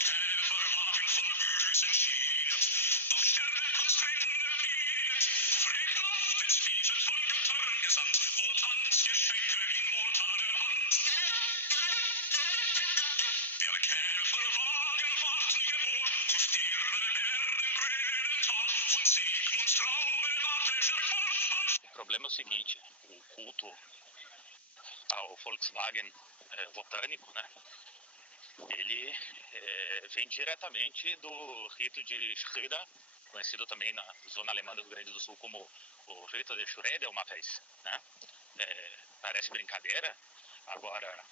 Käferwagen voll bösen Schienen, auf Sternenkunstränder pielet, Frevelaftet spieset von Göttern gesandt, und Tanzgeschenke in wohltane Hand. Der Käferwagen ward nie geboren, auf stillen Erdengrünen Tal, von Sigmunds Traube ward erkoren. O problema é o seguinte, o culto ao Volkswagen botânico, né? Ele vem diretamente do rito de Schröder, conhecido também na zona alemã do Rio Grande do Sul como o rito de Schröder uma vez, né? Parece brincadeira, agora,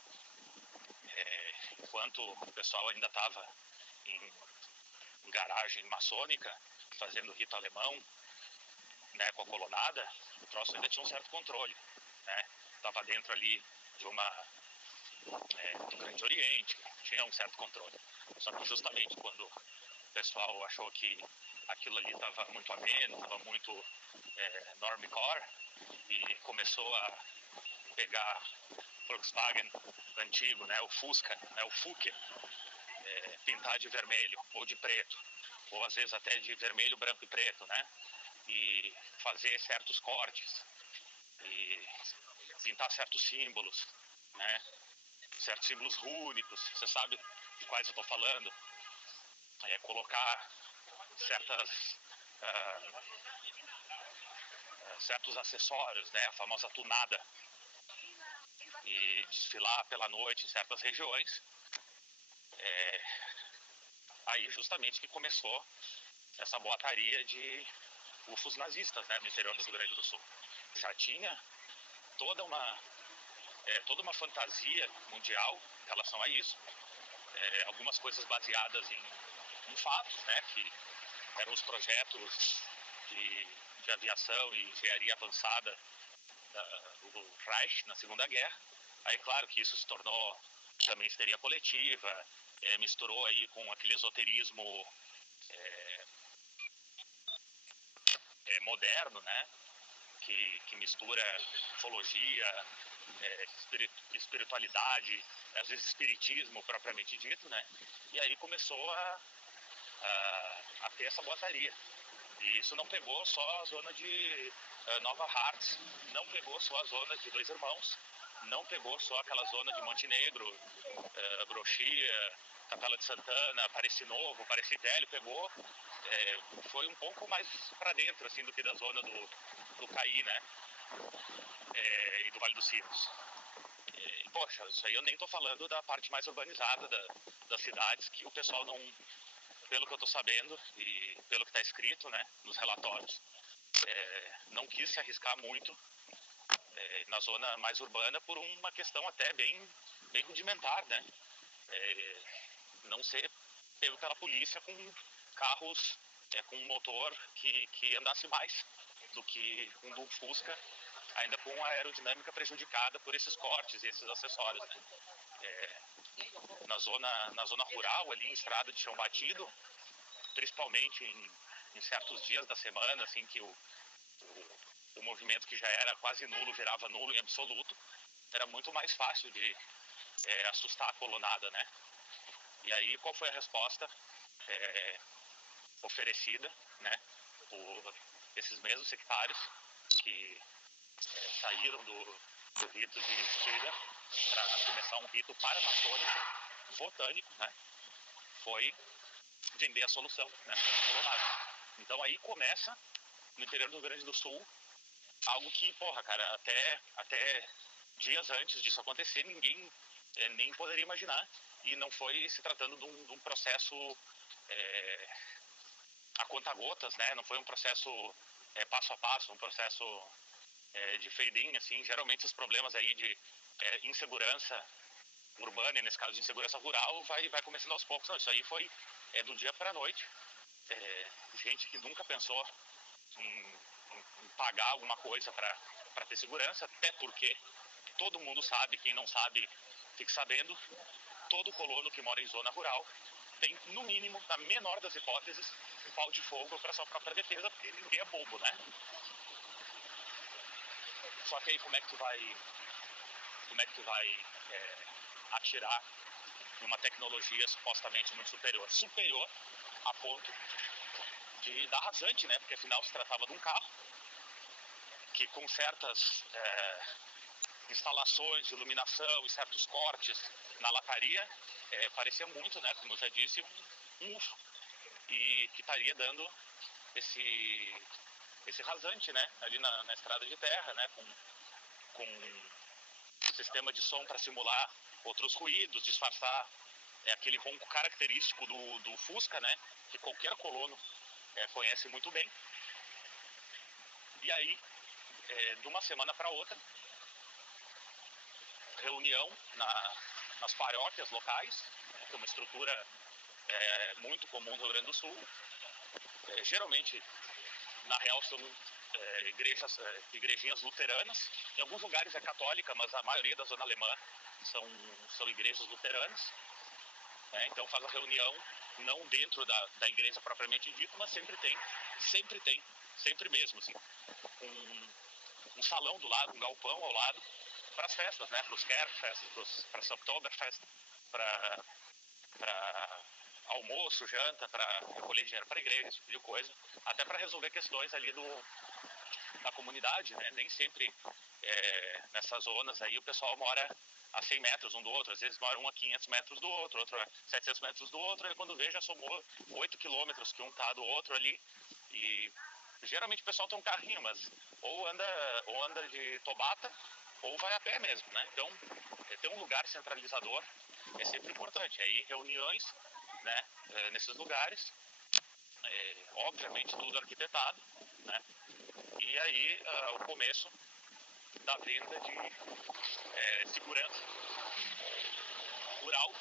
enquanto o pessoal ainda estava em garagem maçônica, fazendo o rito alemão, né, com a colonada, o troço ainda tinha um certo controle, né? Estava dentro ali de do Grande Oriente, tinha um certo controle. Só que justamente quando o pessoal achou que aquilo ali estava muito ameno, estava muito normcore, e começou a pegar Volkswagen antigo, né, o Fusca, né, o Fuque, pintar de vermelho ou de preto, ou às vezes até de vermelho, branco e preto, né, e fazer certos cortes e pintar certos símbolos, né, certos símbolos rúnicos, você sabe de quais eu estou falando, colocar certos acessórios, né, a famosa tunada, e desfilar pela noite em certas regiões. Aí justamente que começou essa boataria de UFOs nazistas, né, no interior do Rio Grande do Sul. Já tinha toda uma fantasia mundial em relação a isso, algumas coisas baseadas em fatos, né, que eram os projetos de aviação e engenharia avançada do Reich na Segunda Guerra. Aí, claro que isso se tornou também histeria coletiva, misturou aí com aquele esoterismo moderno, né, que mistura ufologia, espiritualidade, às vezes espiritismo propriamente dito, né? E aí começou a ter essa boataria. E isso não pegou só a zona de Nova Hartz, não pegou só a zona de Dois Irmãos, não pegou só aquela zona de Montenegro, Broxia, Capela de Santana, Apareci Novo, Apareci Velho, pegou, foi um pouco mais para dentro assim, do que da zona do Caí, né? E do Vale dos Sinos. Poxa, isso aí eu nem estou falando da parte mais urbanizada das cidades, que o pessoal não, pelo que eu estou sabendo e pelo que está escrito, né, nos relatórios, não quis se arriscar muito na zona mais urbana por uma questão até bem rudimentar, né? Não ser pego pela polícia com carros com um motor que andasse mais do que um Fusca, ainda com a aerodinâmica prejudicada por esses cortes e esses acessórios, né? Na zona rural, ali em estrada de chão batido, principalmente em certos dias da semana, assim, que o movimento que já era quase nulo virava nulo em absoluto, era muito mais fácil de assustar a colonada, né? E aí, qual foi a resposta oferecida, né, por esses mesmos sectários que saíram do rito de Schröder para começar um rito paramaçônico, botânico, né? Foi vender a solução, né, colonada. Então aí começa, no interior do Rio Grande do Sul, algo que, porra, cara, até dias antes disso acontecer, ninguém nem poderia imaginar. E não foi se tratando de um processo a conta-gotas, né? Não foi um processo passo a passo, um processo de fade-in, assim. Geralmente os problemas aí de insegurança urbana, e nesse caso de insegurança rural, vai começando aos poucos. Não, isso aí foi do dia para a noite. Gente que nunca pensou em pagar alguma coisa para ter segurança, até porque todo mundo sabe, quem não sabe, fique sabendo, todo colono que mora em zona rural tem, no mínimo, na menor das hipóteses, um pau de fogo para sua própria defesa, porque ninguém é bobo, né? Só que aí como é que tu vai atirar numa tecnologia supostamente muito superior a ponto de dar rasante, né? Porque afinal se tratava de um carro que com certas instalações de iluminação e certos cortes na lataria, parecia muito, né? Como eu já disse, um UFO, e que estaria dando esse rasante, né? Ali na estrada de terra, né? Com um sistema de som para simular outros ruídos, disfarçar aquele ronco característico do Fusca, né? Que qualquer colono conhece muito bem. E aí, de uma semana para outra, reunião nas paróquias locais, que é uma estrutura muito comum no Rio Grande do Sul. Geralmente, na real, são igrejinhas luteranas. Em alguns lugares é católica, mas a maioria da zona alemã são igrejas luteranas. Então faz a reunião não dentro da igreja propriamente dita, mas sempre mesmo, assim, um salão do lado, um galpão ao lado, para as festas, né? Para os Kerkfest, para as Oktoberfest, para almoço, janta, para recolher dinheiro para a igreja, esse tipo de coisa, até para resolver questões ali da comunidade, né? Nem sempre nessas zonas aí o pessoal mora a 100 metros um do outro, às vezes mora um a 500 metros do outro a 700 metros do outro, e quando vê já somou 8 quilômetros que um tá do outro ali, e geralmente o pessoal tem um carrinho, mas ou anda de tobata ou vai a pé mesmo, né? Então, ter um lugar centralizador é sempre importante. Aí, reuniões, né, nesses lugares, obviamente tudo arquitetado, né? E aí, o começo da venda de segurança rural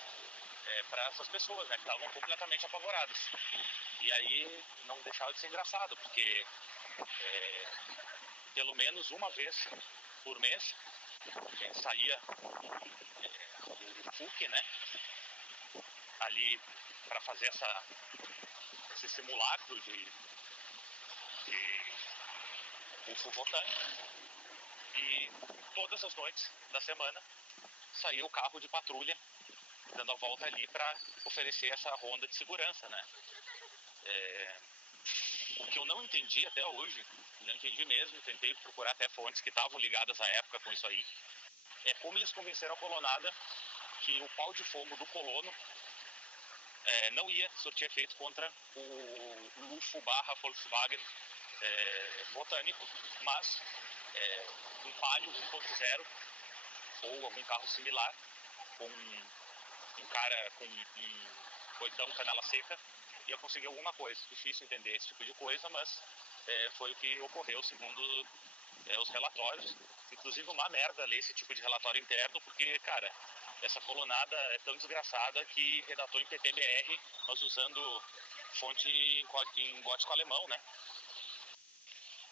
para essas pessoas, né, que estavam completamente apavoradas. E aí, não deixava de ser engraçado, porque pelo menos uma vez por mês saía o FUC, né, ali para fazer esse simulacro de UFO botânico, e todas as noites da semana saía o carro de patrulha dando a volta ali para oferecer essa ronda de segurança, né. O que eu não entendi até hoje, não entendi mesmo, tentei procurar até fontes que estavam ligadas à época com isso aí, é como eles convenceram a colonada que o pau de fogo do colono não ia surtir efeito contra o UFO / Volkswagen botânico, mas um Palio 1.0 ou algum carro similar com um cara com um oitão canela seca ia conseguir alguma coisa. Difícil entender esse tipo de coisa, mas foi o que ocorreu segundo os relatórios. Inclusive uma merda ler esse tipo de relatório interno, porque, cara, essa colonada é tão desgraçada que redatou em PTBR, mas usando fonte em gótico alemão, né?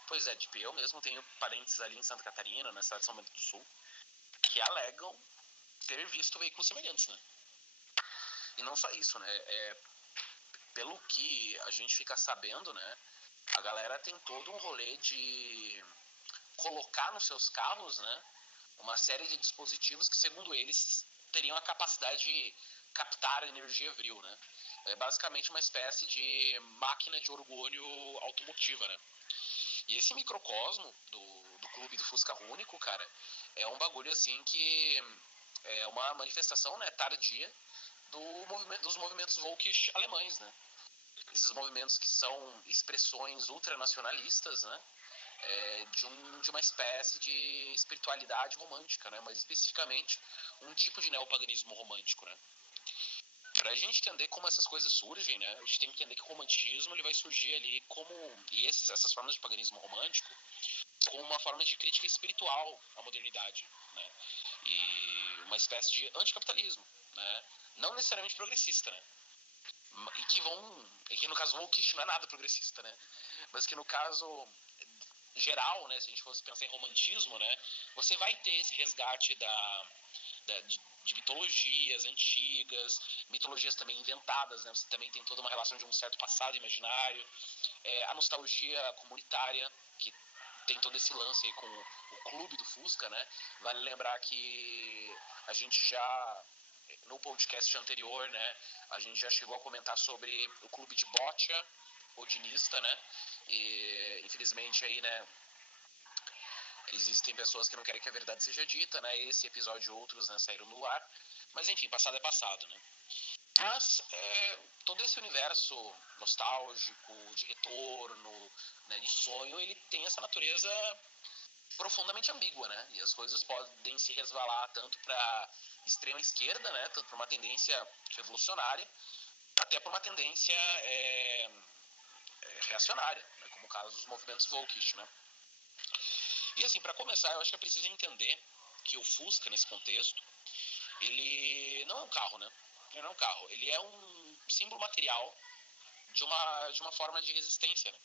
Pois é, eu mesmo tenho parentes ali em Santa Catarina, na cidade de São Bento do Sul, que alegam ter visto veículos semelhantes, né? E não só isso, né? Pelo que a gente fica sabendo, né? A galera tem todo um rolê de colocar nos seus carros, né? Uma série de dispositivos que, segundo eles, teriam a capacidade de captar energia vril, né? É basicamente uma espécie de máquina de orgulho automotiva, né? E esse microcosmo do clube do Fusca Único, cara, é um bagulho assim que é uma manifestação, né, tardia dos movimentos Volkisch alemães, né? Esses movimentos que são expressões ultranacionalistas, né? De uma espécie de espiritualidade romântica, né? Mas especificamente um tipo de neopaganismo romântico, né? Para a gente entender como essas coisas surgem, né? A gente tem que entender que o romantismo ele vai surgir ali e essas formas de paganismo romântico como uma forma de crítica espiritual à modernidade, né? E uma espécie de anticapitalismo, né? Não necessariamente progressista, né? E que no caso Volkisch não é nada progressista, né? Mas que no caso geral, né, se a gente fosse pensar em romantismo, né, você vai ter esse resgate de mitologias antigas, mitologias também inventadas, né, você também tem toda uma relação de um certo passado imaginário, a nostalgia comunitária, que tem todo esse lance aí com o clube do Fusca, né, vale lembrar que a gente já no podcast anterior, né, a gente já chegou a comentar sobre o clube de bocha odinista, né, e infelizmente aí, né, existem pessoas que não querem que a verdade seja dita, né, esse episódio e outros, né, saíram no ar, mas enfim, passado é passado, né. Mas todo esse universo nostálgico, de retorno, né, de sonho, ele tem essa natureza profundamente ambígua, né? E as coisas podem se resvalar tanto para extrema esquerda, né? Tanto para uma tendência revolucionária, até para uma tendência reacionária, né? Como o caso dos movimentos Volkisch, né? E assim, para começar, eu acho que é preciso entender que o Fusca, nesse contexto, ele não é um carro, né? Ele não é um carro, ele é um símbolo material de uma forma de resistência, né?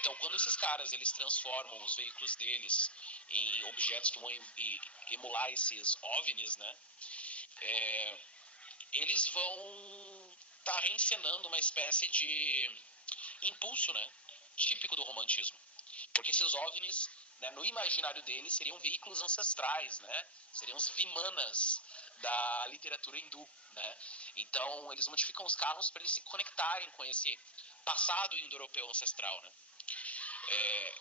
Então, quando esses caras eles transformam os veículos deles em objetos que vão emular esses OVNIs, né? Eles vão estar reencenando uma espécie de impulso, né? Típico do romantismo. Porque esses OVNIs, né, no imaginário deles, seriam veículos ancestrais, né? Seriam os vimanas da literatura hindu, né? Então, eles modificam os carros para eles se conectarem com esse passado indo-europeu ancestral, né?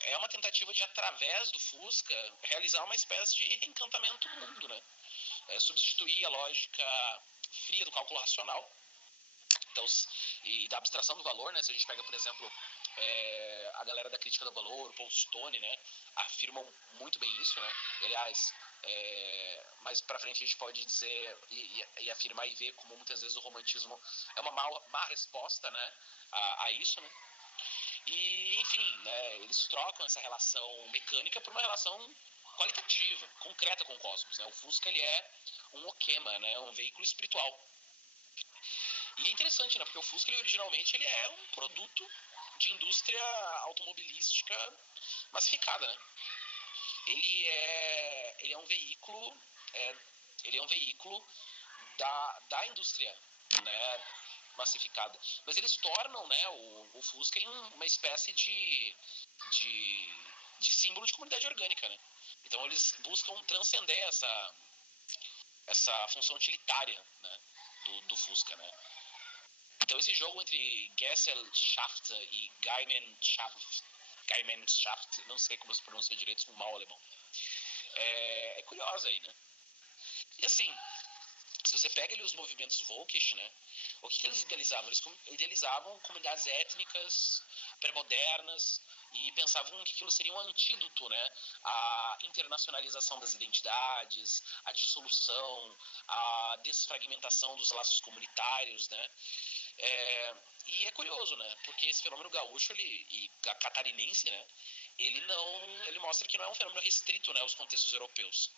É uma tentativa de, através do Fusca, realizar uma espécie de encantamento do mundo, né? Substituir a lógica fria do cálculo racional, então, e da abstração do valor, né? Se a gente pega, por exemplo, a galera da crítica do valor, o Paul Stone, né? Afirmam muito bem isso, né? E, aliás, mais pra frente a gente pode dizer e afirmar e ver como muitas vezes o romantismo é uma má resposta, né? A isso, né? E, enfim, né, eles trocam essa relação mecânica por uma relação qualitativa, concreta com o cosmos, né? O Fusca, ele é um okema, né? Um veículo espiritual. E é interessante, né? Porque o Fusca, ele, originalmente, ele é um produto de indústria automobilística massificada, né? Ele é um veículo, ele é um veículo da indústria, né, massificada. Mas eles tornam, né, o Fusca em uma espécie de símbolo de comunidade orgânica, né? Então eles buscam transcender essa função utilitária, né, do Fusca, né? Então esse jogo entre Gesellschaft e Gemeinschaft, não sei como se pronuncia direito, sou mal alemão, é curiosa aí, né? E assim, se você pega ali os movimentos Volkisch, né, o que eles idealizavam? Eles idealizavam comunidades étnicas, pré-modernas, e pensavam que aquilo seria um antídoto, né, à internacionalização das identidades, à dissolução, à desfragmentação dos laços comunitários, né. E é curioso, né, porque esse fenômeno gaúcho e catarinense, né, ele mostra que não é um fenômeno restrito, né, aos contextos europeus.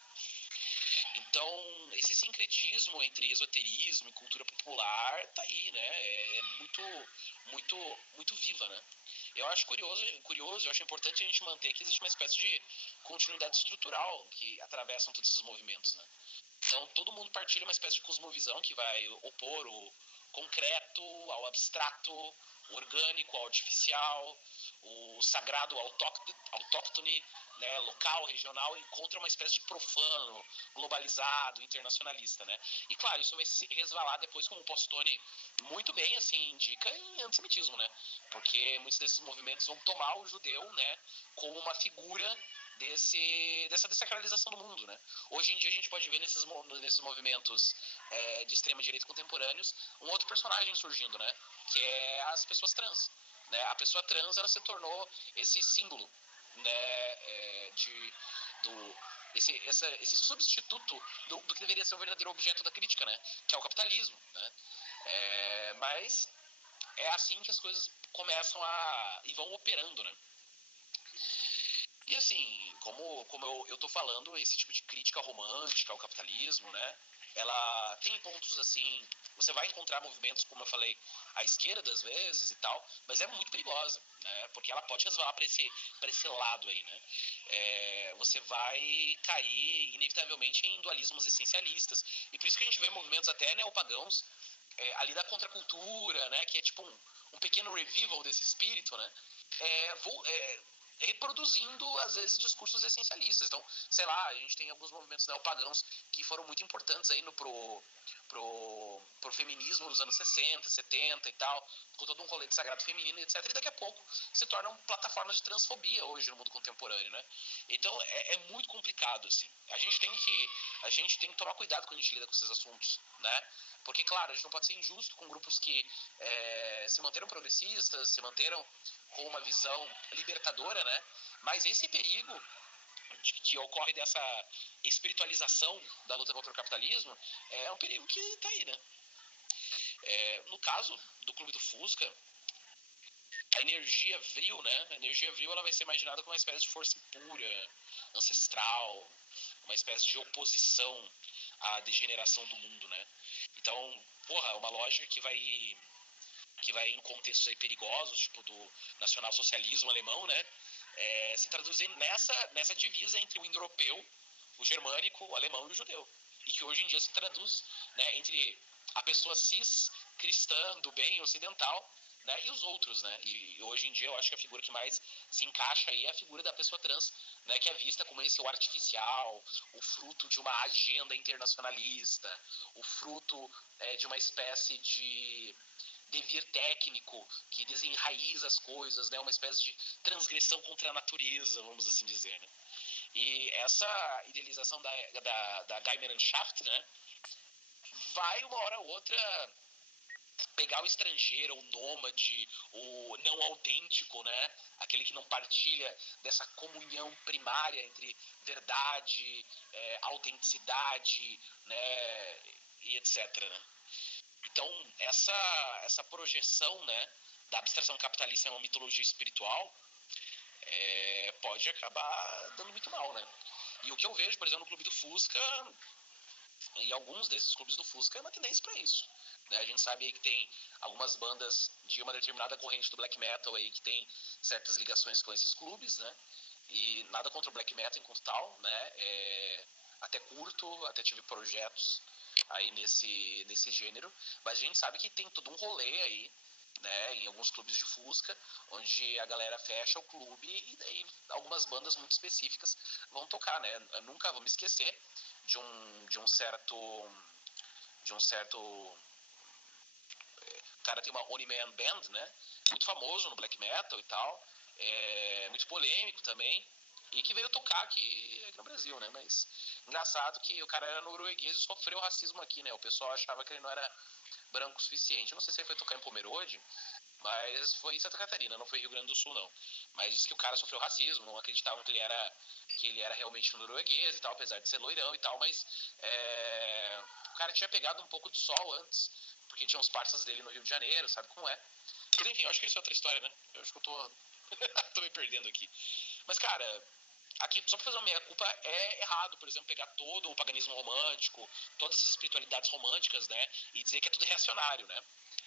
Então, esse sincretismo entre esoterismo e cultura popular tá aí, né? É muito viva, né? Eu acho curioso, eu acho importante a gente manter que existe uma espécie de continuidade estrutural que atravessam todos esses movimentos, né? Então, todo mundo partilha uma espécie de cosmovisão que vai opor o concreto ao abstrato, o orgânico ao artificial, o sagrado autóctone, né, local, regional, encontra uma espécie de profano, globalizado, internacionalista, né? E claro, isso vai se resvalar depois, como o Postone muito bem, assim, indica, em antissemitismo, né? Porque muitos desses movimentos vão tomar o judeu, né, como uma figura dessa desacralização do mundo, né? Hoje em dia a gente pode ver nesses movimentos de extrema direita contemporâneos um outro personagem surgindo, né? Que é as pessoas trans, né? A pessoa trans, ela se tornou esse símbolo, né? Esse substituto do que deveria ser o verdadeiro objeto da crítica, né? Que é o capitalismo, né? Mas é assim que as coisas começam e vão operando, né? E assim, como eu tô falando, esse tipo de crítica romântica ao capitalismo, né? Ela tem pontos assim, você vai encontrar movimentos, como eu falei, à esquerda às vezes e tal, mas é muito perigosa, né? Porque ela pode resvalar para esse lado aí, né? Você vai cair inevitavelmente em dualismos essencialistas, e por isso que a gente vê movimentos até neopagãos ali da contracultura, né? Que é tipo um pequeno revival desse espírito, né? Reproduzindo, às vezes, discursos essencialistas. Então, sei lá, a gente tem alguns movimentos neopagãos que foram muito importantes aí pro pro feminismo dos anos 60, 70 e tal, com todo um rolê de sagrado feminino, etc. E daqui a pouco se tornam plataformas de transfobia hoje no mundo contemporâneo, né? Então é muito complicado, assim. A gente tem que tomar cuidado quando a gente lida com esses assuntos, né? Porque, claro, a gente não pode ser injusto com grupos que se manteram progressistas, se manteram com uma visão libertadora, né? Mas esse perigo que ocorre dessa espiritualização da luta contra o capitalismo é um perigo que está aí, né? No caso do Clube do Fusca, a energia vril, né? A energia vril ela vai ser imaginada como uma espécie de força pura, ancestral, uma espécie de oposição à degeneração do mundo, né? Então, porra, é uma lógica que vai em contextos aí perigosos, tipo do nacionalsocialismo alemão, né? Se traduzir nessa divisa entre o indo-europeu, o germânico, o alemão e o judeu. E que hoje em dia se traduz, né, entre a pessoa cis, cristã, do bem, ocidental, né, e os outros, né? E hoje em dia eu acho que a figura que mais se encaixa aí é a figura da pessoa trans, né, que é vista como esse o artificial, o fruto de uma agenda internacionalista, o fruto de uma espécie de devir técnico que desenraiza as coisas, né? Uma espécie de transgressão contra a natureza, vamos assim dizer, né? E essa idealização da Gemeinschaft, né, vai uma hora ou outra pegar o estrangeiro, o nômade, o não autêntico, né? Aquele que não partilha dessa comunhão primária entre verdade, autenticidade, né, e etc, né? Então, essa projeção, né, da abstração capitalista em uma mitologia espiritual pode acabar dando muito mal, né? E o que eu vejo, por exemplo, no Clube do Fusca, e alguns desses clubes do Fusca, é uma tendência para isso. Né? A gente sabe aí que tem algumas bandas de uma determinada corrente do black metal aí que tem certas ligações com esses clubes, né? E nada contra o black metal enquanto tal, né? Até curto, até tive projetos aí nesse gênero, mas a gente sabe que tem todo um rolê aí, né, em alguns clubes de Fusca, onde a galera fecha o clube e daí algumas bandas muito específicas vão tocar, né? Eu nunca vou me esquecer de um certo cara tem uma Only Man Band, né? Muito famoso no black metal e tal, muito polêmico também, e que veio tocar aqui no Brasil, né? Mas engraçado que o cara era norueguês e sofreu racismo aqui, né? O pessoal achava que ele não era branco o suficiente. Eu não sei se ele foi tocar em Pomerode, mas foi em Santa Catarina, não foi Rio Grande do Sul, não. Mas disse que o cara sofreu racismo, não acreditavam que ele era realmente norueguês e tal, apesar de ser loirão e tal, mas o cara tinha pegado um pouco de sol antes, porque tinha uns parceiros dele no Rio de Janeiro, sabe como é? Mas enfim, eu acho que isso é outra história, né? Eu acho que eu tô me perdendo aqui. Mas, cara, aqui, só pra fazer uma meia-culpa, é errado, por exemplo, pegar todo o paganismo romântico, todas essas espiritualidades românticas, né, e dizer que é tudo reacionário, né?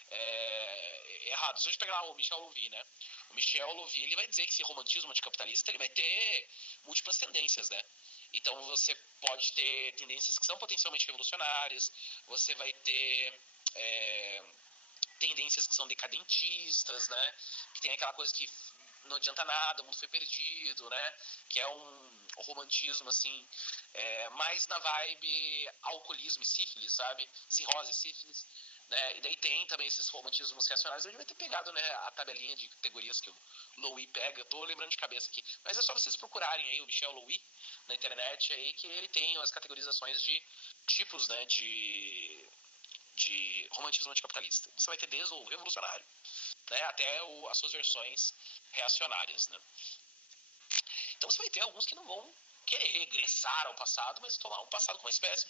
É errado. Se a gente pegar lá o Michel Louvi, né? O Michel Louvi, ele vai dizer que esse romantismo anticapitalista, ele vai ter múltiplas tendências, né? Então você pode ter tendências que são potencialmente revolucionárias, você vai ter tendências que são decadentistas, né? Que tem aquela coisa que não adianta nada, o mundo foi perdido, né? Que é um romantismo, assim, mais na vibe alcoolismo e sífilis, sabe? Cirrose e sífilis, né? E daí tem também esses romantismos reacionários. A gente vai ter pegado, né, a tabelinha de categorias que o Louis pega, eu tô lembrando de cabeça aqui. Mas é só vocês procurarem aí o Michel Louis na internet aí, que ele tem as categorizações de tipos, né, de romantismo anticapitalista. Você vai ter desde o revolucionário, né, até as suas versões reacionárias, né? Então você vai ter alguns que não vão querer regressar ao passado, mas tomar um passado como uma espécie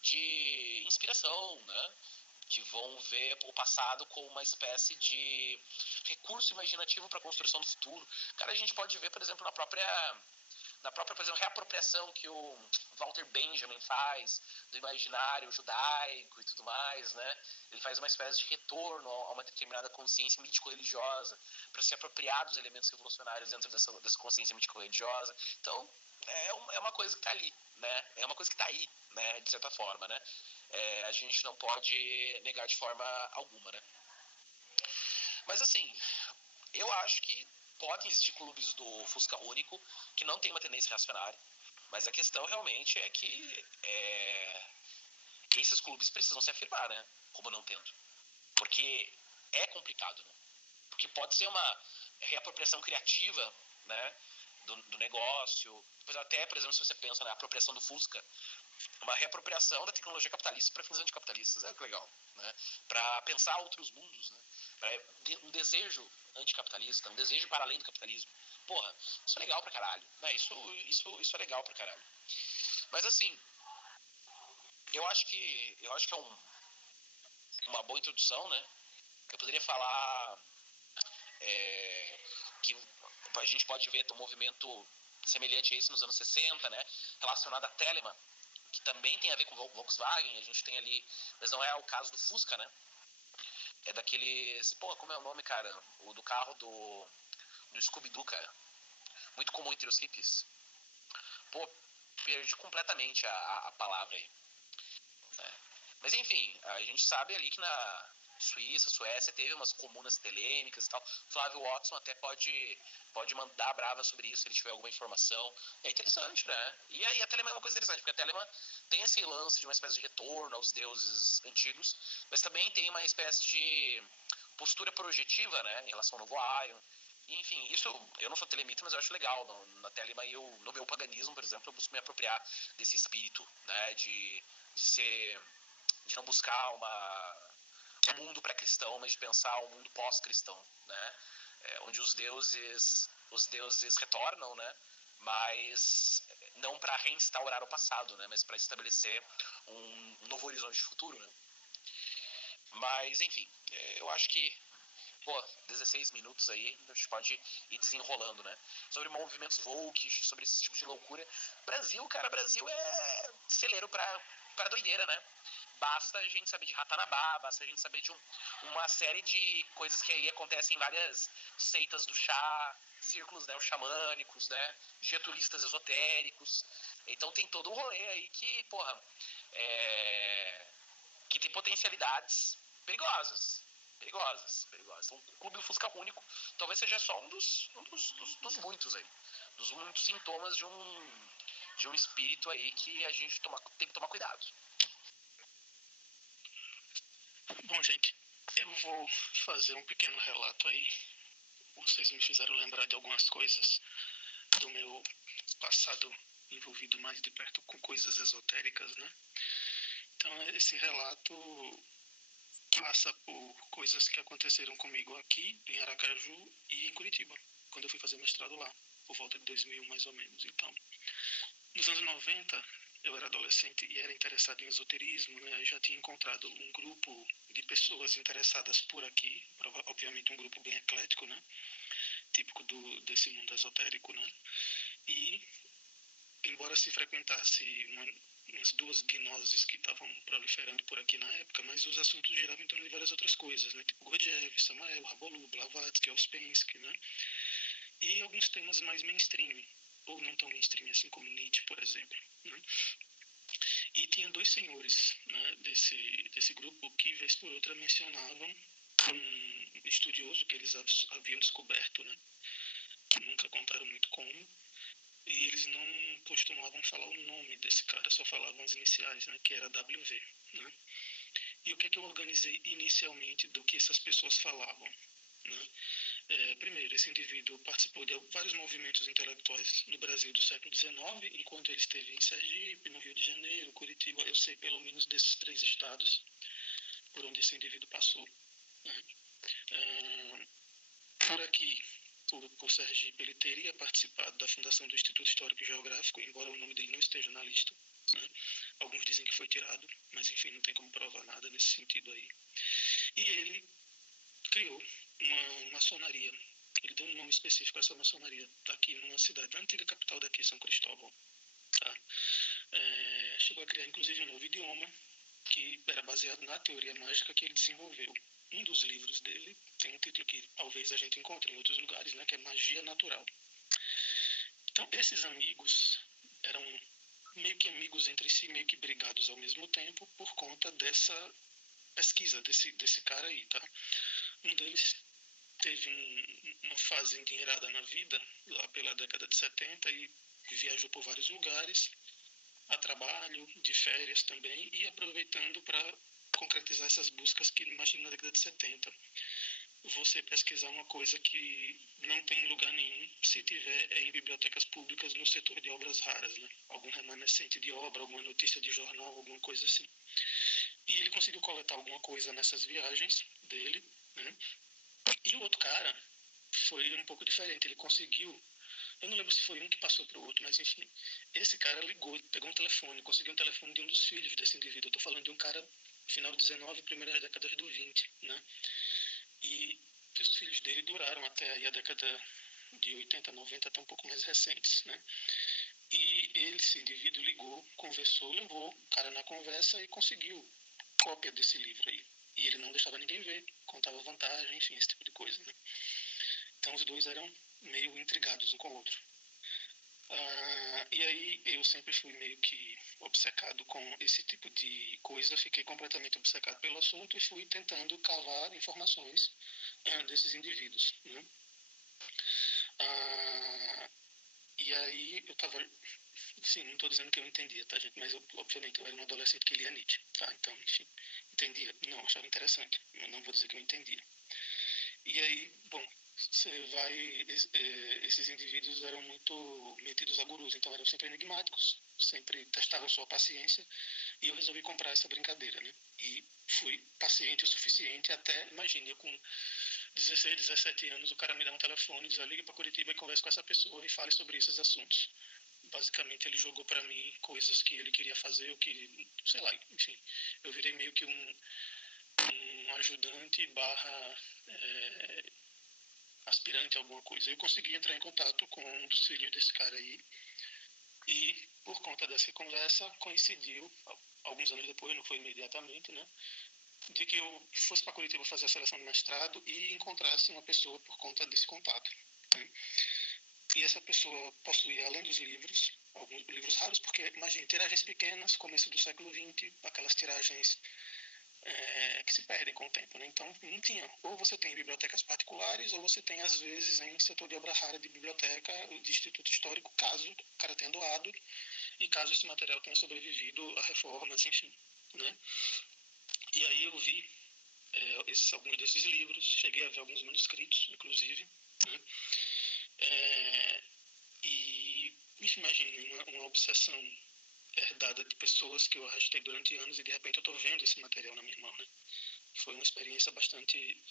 de inspiração, né? Que vão ver o passado como uma espécie de recurso imaginativo para a construção do futuro. Cara, a gente pode ver, por exemplo, na própria, por exemplo, reapropriação que o Walter Benjamin faz do imaginário judaico e tudo mais, né? Ele faz uma espécie de retorno a uma determinada consciência mítico-religiosa para se apropriar dos elementos revolucionários dentro dessa consciência mítico-religiosa. Então, é uma coisa que está ali, né? É uma coisa que está aí, né? De certa forma, né? A gente não pode negar de forma alguma, né? Mas assim, eu acho que podem existir clubes do Fusca único que não tem uma tendência reacionária, mas a questão realmente é que esses clubes precisam se afirmar, né? Como não tendo. Porque é complicado, né? Porque pode ser uma reapropriação criativa, né? Do negócio. Pois até, por exemplo, se você pensa na apropriação do Fusca, uma reapropriação da tecnologia capitalista para fins anticapitalistas. É legal, né? Para pensar outros mundos, né? Um desejo anticapitalista, um desejo para além do capitalismo. Porra, isso é legal pra caralho, né? Isso é legal pra caralho. Mas assim, eu acho que é uma boa introdução, né? Eu poderia falar que a gente pode ver um movimento semelhante a esse nos anos 60, né? Relacionado a Telemann, que também tem a ver com Volkswagen. A gente tem ali, mas não é o caso do Fusca, né? É daqueles, como é o nome, cara? O do carro do Scooby-Doo, cara. Muito comum entre os hippies. Perdi completamente a palavra aí. Mas enfim, a gente sabe ali que na Suécia, teve umas comunas telêmicas e tal. Flávio Watson até pode mandar brava sobre isso se ele tiver alguma informação. É interessante, né? E aí a Telemann é uma coisa interessante, porque a Telemann tem esse lance de uma espécie de retorno aos deuses antigos, mas também tem uma espécie de postura projetiva, né, em relação ao Novo Aion. Enfim, isso eu não sou telemita, mas eu acho legal. Na Telemann, no meu paganismo, por exemplo, eu busco me apropriar desse espírito, né, de não buscar um mundo pré-cristão, mas de pensar um mundo pós-cristão, né? Onde os deuses retornam, né? Mas não para reinstaurar o passado, né? Mas para estabelecer um novo horizonte de futuro, né? Mas, enfim, eu acho que 16 minutos aí, a gente pode ir desenrolando, né? Sobre movimentos woke, sobre esse tipo de loucura. Brasil é celeiro pra doideira, né? Basta a gente saber de Ratanabá, basta a gente saber de uma série de coisas que aí acontecem em várias seitas do chá, círculos xamânicos, né? Getulistas esotéricos. Então tem todo um rolê aí que, que tem potencialidades perigosas. Então, o Clube do Fusca Único talvez seja só um dos muitos aí. Dos muitos sintomas de um espírito aí que a gente tem que tomar cuidado. Bom, gente, eu vou fazer um pequeno relato aí. Vocês me fizeram lembrar de algumas coisas do meu passado envolvido mais de perto com coisas esotéricas, né? Então, esse relato passa por coisas que aconteceram comigo aqui em Aracaju e em Curitiba, quando eu fui fazer mestrado lá, por volta de 2000 mais ou menos. Então, nos anos 90, eu era adolescente e era interessado em esoterismo, né? Eu já tinha encontrado um grupo de pessoas interessadas por aqui, obviamente um grupo bem eclético, né? Típico desse mundo esotérico, né? E, embora se frequentasse umas duas gnoses que estavam proliferando por aqui na época, mas os assuntos giravam em torno de várias outras coisas, né? Tipo Gurdjieff, Samael, Rabolu, Blavatsky, Ouspensky, né? E alguns temas mais mainstream, ou não tão mainstream assim como Nietzsche, por exemplo, né? E tinha dois senhores, né, desse grupo que, vez por outra, mencionavam um estudioso que eles haviam descoberto, né? Que nunca contaram muito como. E eles não costumavam falar o nome desse cara, só falavam as iniciais, né, que era WV, né? E o que é que eu organizei inicialmente do que essas pessoas falavam, né? Primeiro, esse indivíduo participou de vários movimentos intelectuais no Brasil do século XIX, enquanto ele esteve em Sergipe, no Rio de Janeiro, Curitiba. Eu sei pelo menos desses 3 estados por onde esse indivíduo passou, né? Por aqui, por Sergipe, ele teria participado da fundação do Instituto Histórico e Geográfico, embora o nome dele não esteja na lista, né? Alguns dizem que foi tirado, mas enfim, não tem como provar nada nesse sentido aí. E ele criou uma maçonaria. Ele deu um nome específico a essa maçonaria, aqui numa cidade, na antiga capital daqui, São Cristóvão. Tá? Chegou a criar inclusive um novo idioma, que era baseado na teoria mágica que ele desenvolveu. Um dos livros dele tem um título que talvez a gente encontre em outros lugares, né, que é Magia Natural. Então, esses amigos eram meio que amigos entre si, meio que brigados ao mesmo tempo, por conta dessa pesquisa desse cara aí, tá? Um deles teve uma fase endinheirada na vida, lá pela década de 70, e viajou por vários lugares, a trabalho, de férias também, e aproveitando para concretizar essas buscas que, imagina, na década de 70, você pesquisar uma coisa que não tem lugar nenhum, se tiver, é em bibliotecas públicas no setor de obras raras, né? Algum remanescente de obra, alguma notícia de jornal, alguma coisa assim. E ele conseguiu coletar alguma coisa nessas viagens dele, né? E o outro cara foi um pouco diferente, ele conseguiu, eu não lembro se foi um que passou para o outro, mas enfim, esse cara ligou, pegou um telefone, conseguiu um telefone de um dos filhos desse indivíduo. Eu estou falando de um cara final do 19, primeiras décadas do 20, né? E os filhos dele duraram até aí a década de 80, 90, até um pouco mais recentes, né? E ele, esse indivíduo, ligou, conversou, levou o cara na conversa e conseguiu cópia desse livro aí. E ele não deixava ninguém ver, contava vantagem, enfim, esse tipo de coisa, né? Então os dois eram meio intrigados um com o outro. E aí eu sempre fui meio que obcecado com esse tipo de coisa, fiquei completamente obcecado pelo assunto e fui tentando cavar informações desses indivíduos, né? E aí eu estava, sim, não estou dizendo que eu entendia, tá, gente? Mas eu, obviamente, eu era um adolescente que lia Nietzsche, tá? Então, enfim, entendia? Não, achava interessante. Eu não vou dizer que eu entendia. E aí, bom, você vai... Esses indivíduos eram muito metidos a gurus, então eram sempre enigmáticos, sempre testavam sua paciência, e eu resolvi comprar essa brincadeira, né? E fui paciente o suficiente até, imagine, eu com 16, 17 anos, o cara me dá um telefone, diz, ligue para Curitiba e converse com essa pessoa e fale sobre esses assuntos. Basicamente, ele jogou para mim coisas que ele queria fazer, eu queria, sei lá, enfim, eu virei meio que um ajudante barra aspirante a alguma coisa. Eu consegui entrar em contato com um dos filhos desse cara aí e, por conta dessa conversa, coincidiu, alguns anos depois, não foi imediatamente, né, de que eu fosse para Curitiba fazer a seleção de mestrado e encontrasse uma pessoa por conta desse contato, né? E essa pessoa possuía, além dos livros, alguns livros raros, porque, imagine, tiragens pequenas, começo do século XX, aquelas tiragens que se perdem com o tempo, né? Então, não tinha. Ou você tem bibliotecas particulares, ou você tem, às vezes, em setor de obra rara de biblioteca, de instituto histórico, caso o cara tenha doado e caso esse material tenha sobrevivido a reformas, enfim, né? E aí eu vi alguns desses livros, cheguei a ver alguns manuscritos, inclusive, né? E imagine uma obsessão herdada de pessoas que eu arrastei durante anos e de repente eu estou vendo esse material na minha mão, né? Foi uma experiência bastante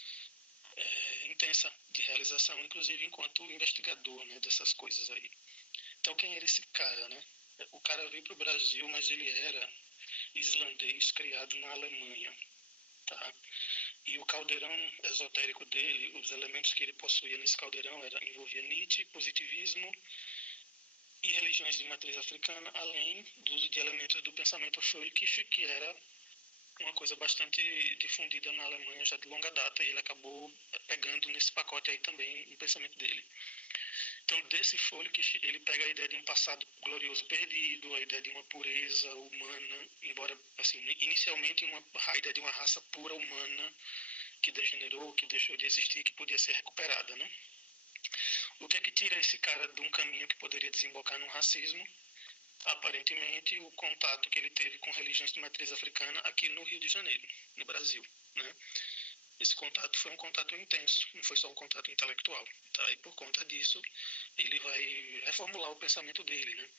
intensa de realização, inclusive enquanto investigador, né, dessas coisas aí. Então quem era esse cara, né? O cara veio para o Brasil, mas ele era islandês, criado na Alemanha, tá? E o caldeirão esotérico dele, os elementos que ele possuía nesse caldeirão envolvia Nietzsche, positivismo e religiões de matriz africana, além do uso de elementos do pensamento Völkisch, que era uma coisa bastante difundida na Alemanha já de longa data, e ele acabou pegando nesse pacote aí também o pensamento dele. Então, desse Völkisch, ele pega a ideia de um passado glorioso perdido, a ideia de uma pureza humana, embora, assim, inicialmente a ideia de uma raça pura humana que degenerou, que deixou de existir, que podia ser recuperada, né? O que é que tira esse cara de um caminho que poderia desembocar no racismo? Aparentemente, o contato que ele teve com religiões de matriz africana aqui no Rio de Janeiro, no Brasil, né? Esse contato foi um contato intenso, não foi só um contato intelectual, tá? E por conta disso, ele vai reformular o pensamento dele, né?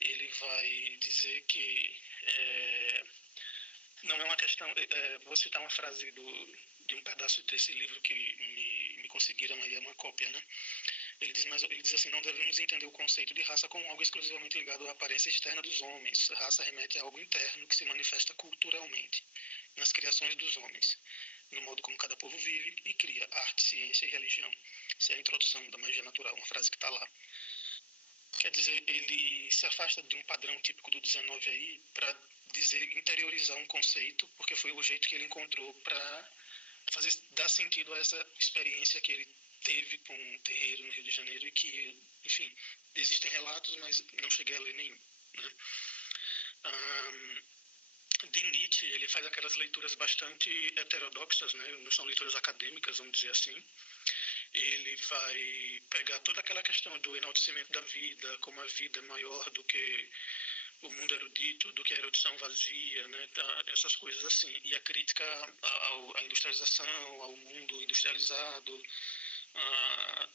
Ele vai dizer que não é uma questão... vou citar uma frase de um pedaço desse livro que me conseguiram aí, é uma cópia, né? Ele diz assim, não devemos entender o conceito de raça como algo exclusivamente ligado à aparência externa dos homens. Raça remete a algo interno que se manifesta culturalmente, nas criações dos homens, no modo como cada povo vive e cria arte, ciência e religião. Essa é a introdução da magia natural, uma frase que está lá. Quer dizer, ele se afasta de um padrão típico do 19 aí para interiorizar um conceito, porque foi o jeito que ele encontrou para dar sentido a essa experiência que ele teve com um terreiro no Rio de Janeiro e que, enfim, existem relatos, mas não cheguei a ler nenhum, né? De Nietzsche, ele faz aquelas leituras bastante heterodoxas, né? Não são leituras acadêmicas, vamos dizer assim. Ele vai pegar toda aquela questão do enaltecimento da vida, como a vida é maior do que o mundo erudito, do que a erudição vazia, né, essas coisas assim. E a crítica à industrialização, ao mundo industrializado,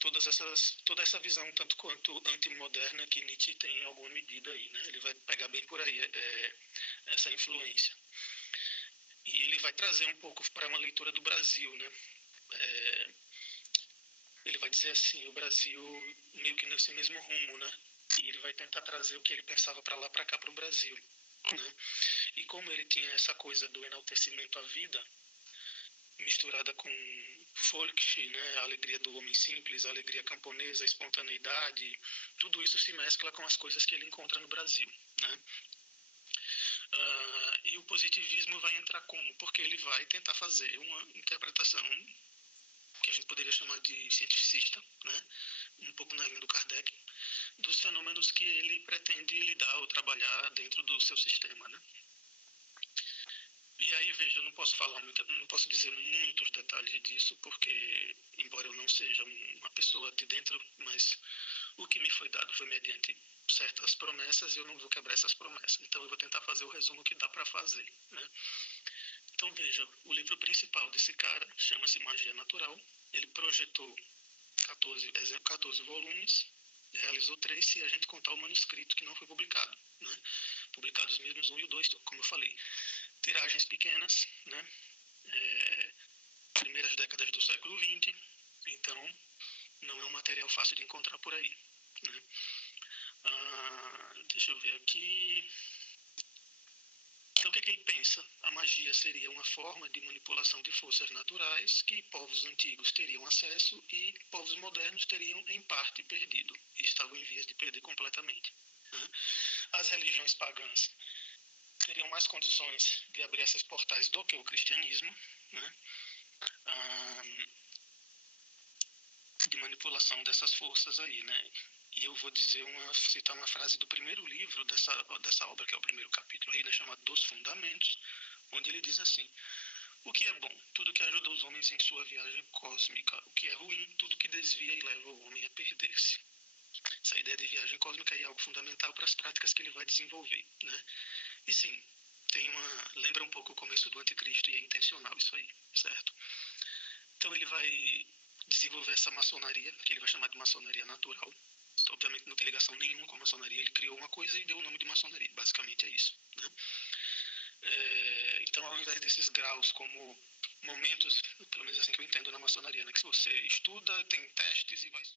toda essa visão, tanto quanto antimoderna, que Nietzsche tem em alguma medida aí, né? Ele vai pegar bem por aí essa influência. E ele vai trazer um pouco para uma leitura do Brasil, né? Ele vai dizer assim, o Brasil meio que nesse mesmo rumo, né? E ele vai tentar trazer o que ele pensava para lá, para cá, para o Brasil, né? E como ele tinha essa coisa do enaltecimento à vida, misturada com folk, né, a alegria do homem simples, a alegria camponesa, a espontaneidade, tudo isso se mescla com as coisas que ele encontra no Brasil, né? E o positivismo vai entrar como? Porque ele vai tentar fazer uma interpretação que a gente poderia chamar de cientificista, né, um pouco na linha do Kardec, dos fenômenos que ele pretende lidar ou trabalhar dentro do seu sistema, né? E aí, veja, eu não posso dizer muitos detalhes disso, porque, embora eu não seja uma pessoa de dentro, mas o que me foi dado foi mediante certas promessas e eu não vou quebrar essas promessas. Então, eu vou tentar fazer o resumo que dá para fazer, né? Então, veja, o livro principal desse cara chama-se Magia Natural. Ele projetou 14 volumes, realizou 3 se a gente contar o manuscrito que não foi publicado, né? Publicados mesmos 1 e o 2, como eu falei. Tiragens pequenas, né? Primeiras décadas do século XX, então não é um material fácil de encontrar por aí, né? Deixa eu ver aqui. Então, o que ele pensa? A magia seria uma forma de manipulação de forças naturais que povos antigos teriam acesso e povos modernos teriam, em parte, perdido e estavam em vias de perder completamente, né? As religiões pagãs teriam mais condições de abrir esses portais do que o cristianismo, né? De manipulação dessas forças aí, né? E eu vou citar uma frase do primeiro livro dessa obra, que é o primeiro capítulo aí, né, chamado Dos Fundamentos, onde ele diz assim: o que é bom, tudo que ajuda os homens em sua viagem cósmica. O que é ruim, tudo que desvia e leva o homem a perder-se. Essa ideia de viagem cósmica é algo fundamental para as práticas que ele vai desenvolver, né? E sim, lembra um pouco o começo do Anticristo e é intencional isso aí, certo? Então ele vai desenvolver essa maçonaria, que ele vai chamar de maçonaria natural. Obviamente não tem ligação nenhuma com a maçonaria, ele criou uma coisa e deu o nome de maçonaria, basicamente é isso, né? Então, ao invés desses graus como momentos, pelo menos assim que eu entendo na maçonaria, né, que você estuda, tem testes e vai